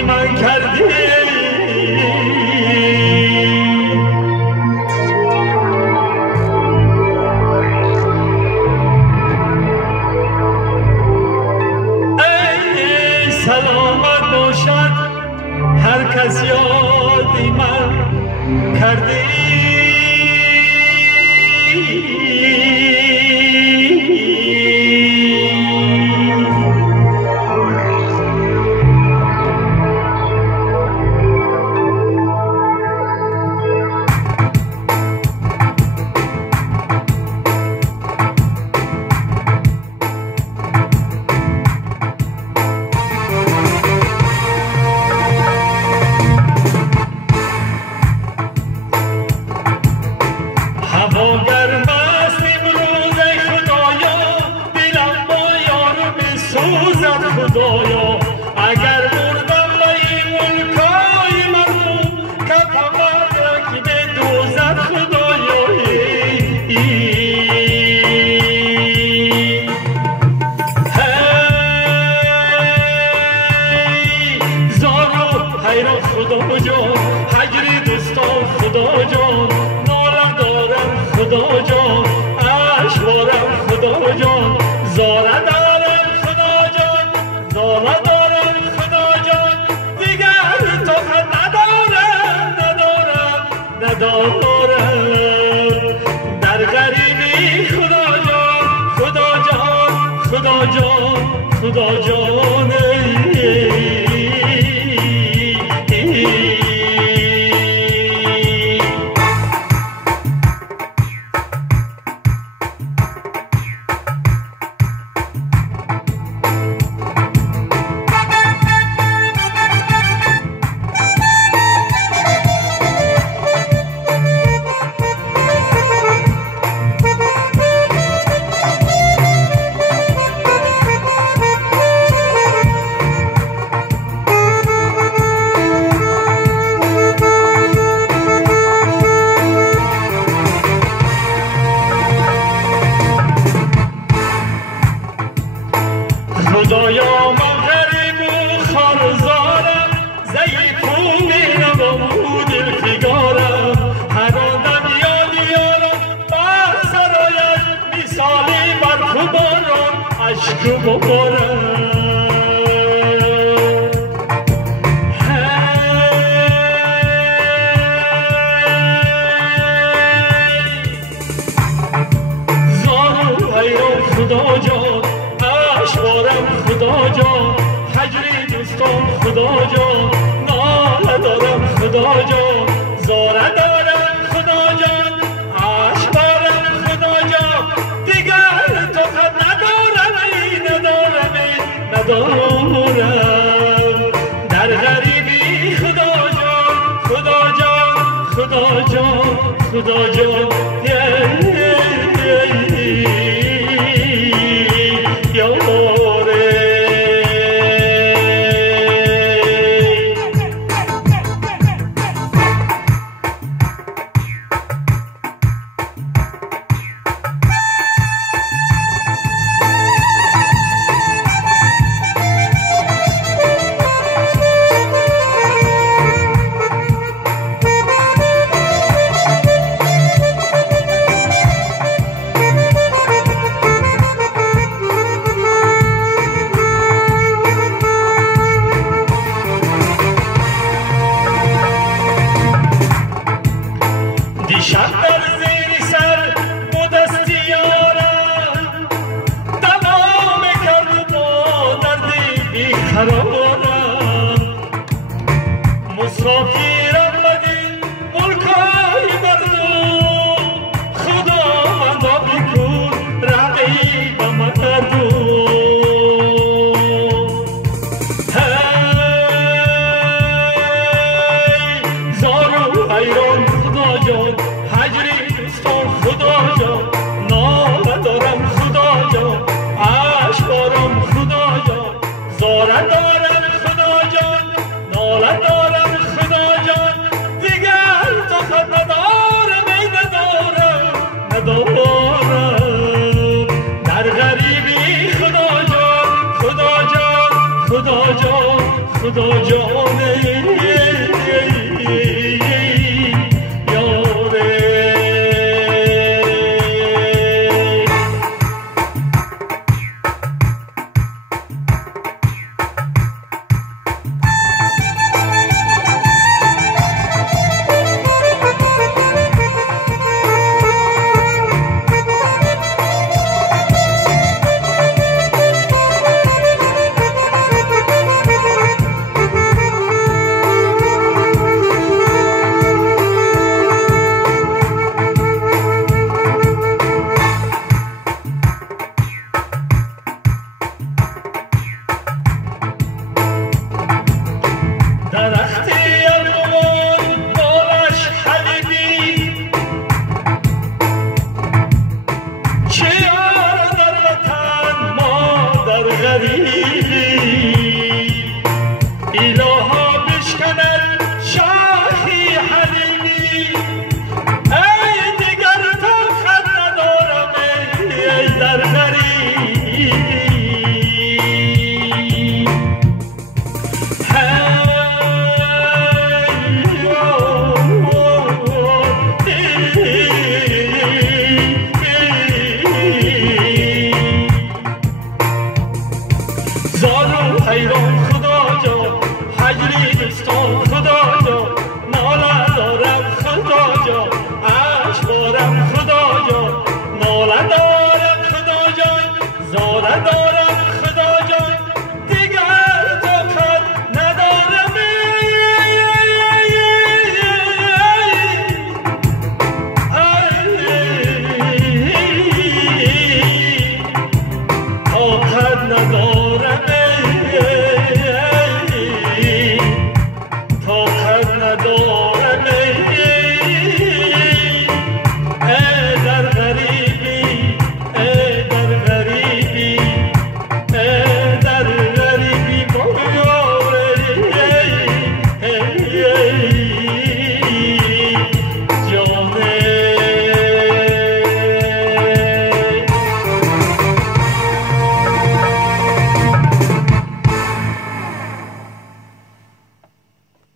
من کردی ای سلامت باشد هر کس یادی من کردی خدایا اگر بردم لای ملکای من کفمک به دوزد خدایا زارو حیران خدا جان هجری دوستان خدا جان ناله دارم خدا جان اشوارم خدا جان زاره دارم خدا جان ناله دارم خدا جان دیگر طاقت ندارم در غریبی خدا جان خدا جان خدا جان خدا جان خدایا من غریب و خارزارم ضعیف و مهربان و دلفگارم هر آدم یاد یارم بر سرایت مثالی برف و باران اشک و ببارم زارو حیران خدا جان اشوارم خدا جان هجری دوستان خدا جان ناله دارم خدا جان زاره دارم خدا جان اشوارم خدا جان دیگر طاقت ندارم در غریبی خدا جان خدا جان خدا جان خدا جان دیوانه